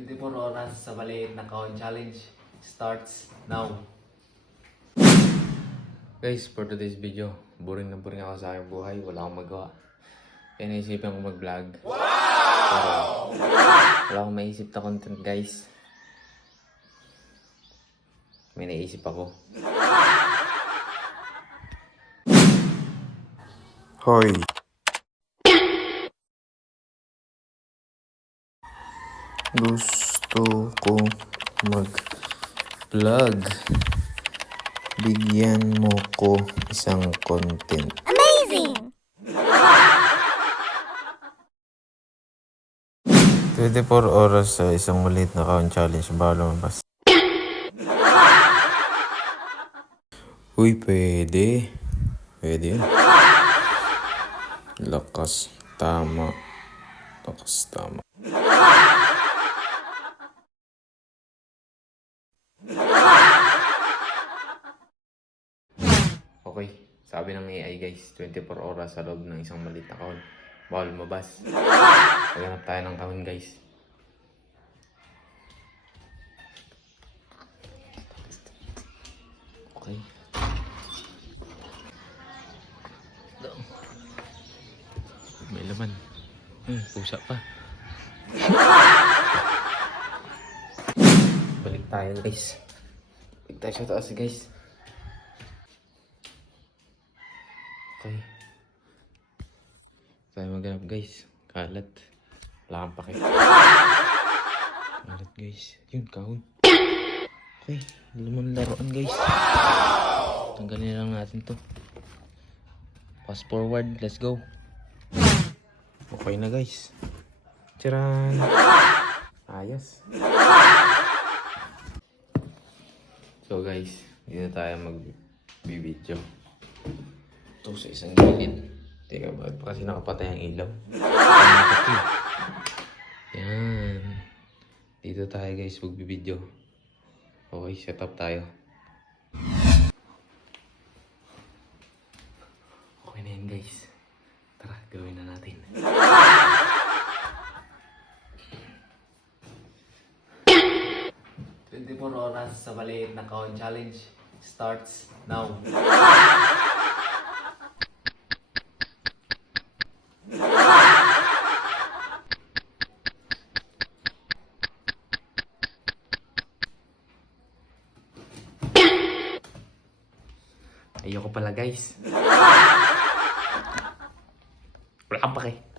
24 oras sa maliit na kahon challenge starts now. Guys, for today's video, boring na boring ako sa aking buhay. Wala akong magawa. Kaya naisipan ko mag-vlog. Wow! Wala akong maisip na content, guys. May naisip ako. Hoy. Gusto ko mag-vlog. Bigyan mo ko isang content. Amazing! 24 oras sa isang maliit na count challenge bago lumabas. Uy, pwede. Pwede yun. Lakas tama. Lakas tama. Okay, sabi ng AI guys, 24 oras sa loob ng isang maliit na kahon. Bawal lumabas. Maghanap tayo ng kahon guys. Okay. May laman. Pusa pa. Balik tayo guys. Balik tayo sa taas guys. Okay. Tayo maghanap guys. Kalat. Wala kang pake. Kalat guys. Yun, kahon. Okay. Lumang laruan guys. Tanggalin lang natin to. Fast forward. Let's go. Okay na guys. Tcharan! Ayos. So guys, dito tayo mag-video. Ito sa isang gilid. Teka, bakit pa kasi nakapatay ang ilaw? Yan. Dito tayo guys, mag-video. Okay, set up tayo. Okay na yan guys. Tara, gawin na natin. Oras sa maliit na kahon challenge starts now. Ayoko pala guys. Wala kang pake.